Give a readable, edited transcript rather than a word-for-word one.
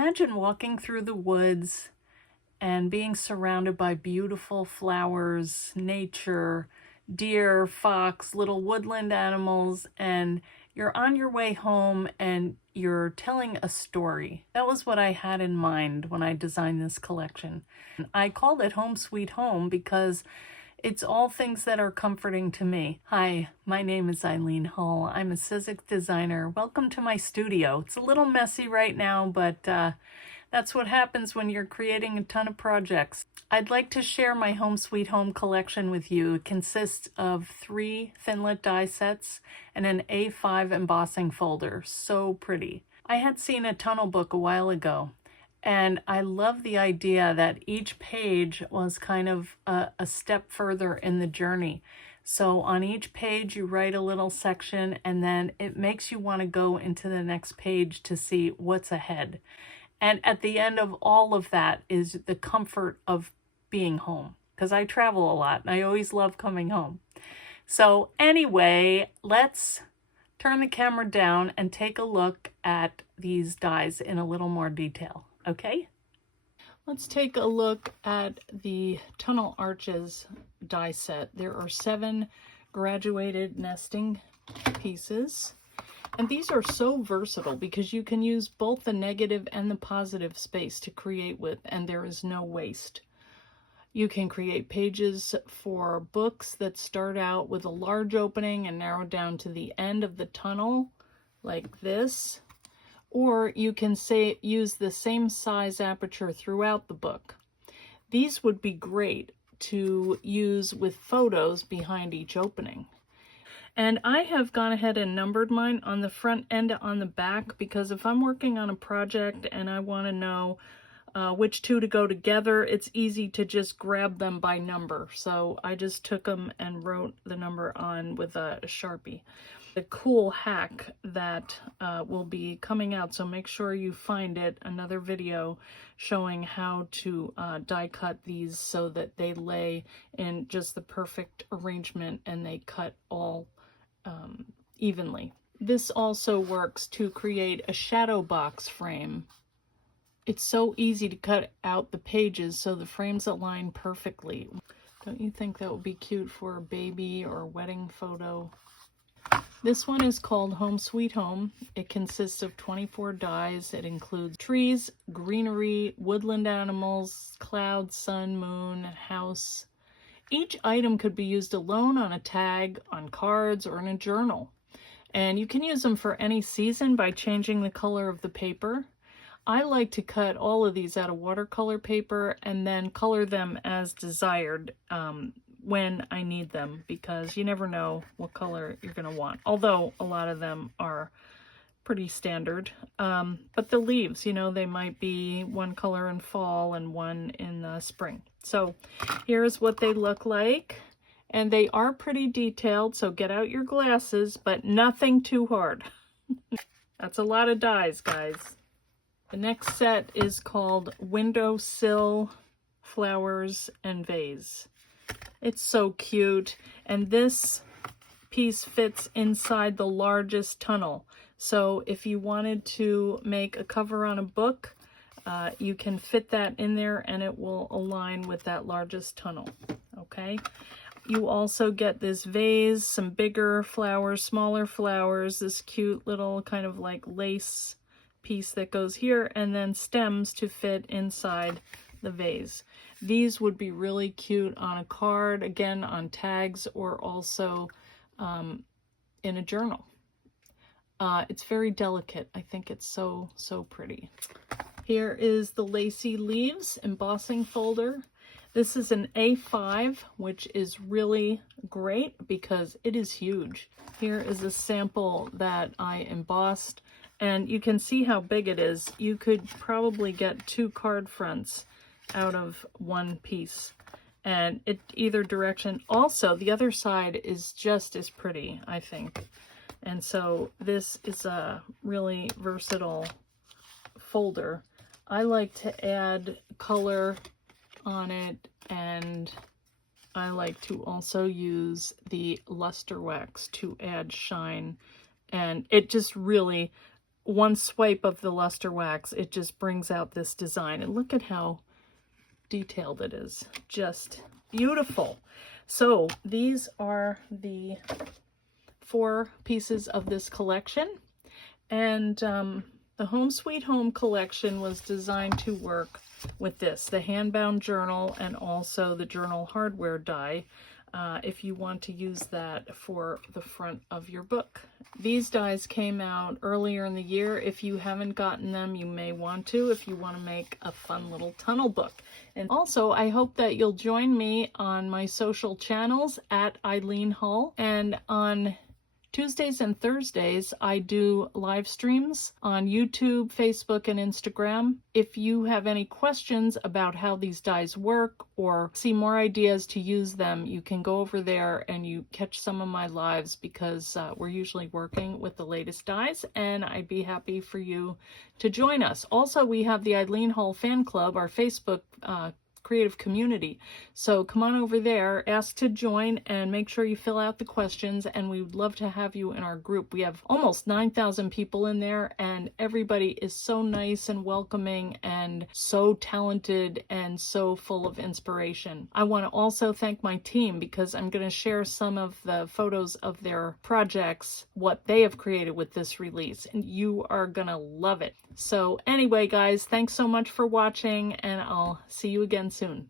Imagine walking through the woods and being surrounded by beautiful flowers, nature, deer, fox, little woodland animals, and you're on your way home and you're telling a story. That was what I had in mind when I designed this collection. I called it Home Sweet Home because it's all things that are comforting to me. Hi, my name is Eileen Hull. I'm a Sizzix designer. Welcome to my studio. It's a little messy right now, but that's what happens when you're creating a ton of projects. I'd like to share my Home Sweet Home collection with you. It consists of 3 Thinlit die sets and an A5 embossing folder. So pretty. I had seen a tunnel book a while ago, and I love the idea that each page was kind of a step further in the journey. So on each page you write a little section, and then it makes you want to go into the next page to see what's ahead. And at the end of all of that is the comfort of being home, because I travel a lot and I always love coming home. So anyway, let's turn the camera down and take a look at these dies in a little more detail, okay? Let's take a look at the Tunnel Arches die set. There are 7 graduated nesting pieces. And these are so versatile because you can use both the negative and the positive space to create with, and there is no waste. You can create pages for books that start out with a large opening and narrow down to the end of the tunnel, like this. Or you can use the same size aperture throughout the book. These would be great to use with photos behind each opening. And I have gone ahead and numbered mine on the front and on the back, because if I'm working on a project and I want to know which 2 to go together, it's easy to just grab them by number. So I just took them and wrote the number on with a Sharpie. A cool hack that will be coming out, so make sure you find it, another video showing how to die cut these so that they lay in just the perfect arrangement and they cut all evenly. This also works to create a shadow box frame. It's so easy to cut out the pages so the frames align perfectly. Don't you think that would be cute for a baby or a wedding photo? This one is called Home Sweet Home. It consists of 24 dies. It includes trees, greenery, woodland animals, clouds, sun, moon, and house. Each item could be used alone on a tag, on cards, or in a journal. And you can use them for any season by changing the color of the paper. I like to cut all of these out of watercolor paper and then color them as desired when I need them, because you never know what color you're going to want. Although a lot of them are pretty standard. But the leaves, you know, they might be one color in fall and one in spring. So here's what they look like. And they are pretty detailed, so get out your glasses, but nothing too hard. That's a lot of dies, guys. The next set is called Windowsill Flowers and Vase. It's so cute, and this piece fits inside the largest tunnel. So if you wanted to make a cover on a book, you can fit that in there and it will align with that largest tunnel, okay? You also get this vase, some bigger flowers, smaller flowers, this cute little kind of like lace piece that goes here, and then stems to fit inside the vase. These would be really cute on a card, again on tags, or also in a journal. It's very delicate. I think it's so pretty. Here is the Lacy Leaves embossing folder. This is an A5, which is really great because it is huge. Here is a sample that I embossed, and you can see how big it is. You could probably get 2 card fronts out of one piece, and either direction. Also, the other side is just as pretty, I think. And so this is a really versatile folder. I like to add color on it, and I like to also use the luster wax to add shine, and it just really one swipe of the luster wax, it just brings out this design. And look at how detailed it is. Just beautiful. So these are the 4 pieces of this collection. And the Home Sweet Home collection was designed to work with this, the handbound journal, and also the journal hardware die, if you want to use that for the front of your book. These dies came out earlier in the year. If you haven't gotten them, you may want to if you want to make a fun little tunnel book. And also, I hope that you'll join me on my social channels at Eileen Hull, and on Tuesdays and Thursdays, I do live streams on YouTube, Facebook, and Instagram. If you have any questions about how these dies work or see more ideas to use them, you can go over there and you catch some of my lives, because we're usually working with the latest dies, and I'd be happy for you to join us. Also, we have the Eileen Hull Fan Club, our Facebook creative community. So come on over there, ask to join, and make sure you fill out the questions, and we would love to have you in our group. We have almost 9,000 people in there, and everybody is so nice and welcoming and so talented and so full of inspiration. I want to also thank my team, because I'm going to share some of the photos of their projects, what they have created with this release, and you are going to love it. So anyway, guys, thanks so much for watching, and I'll see you again soon.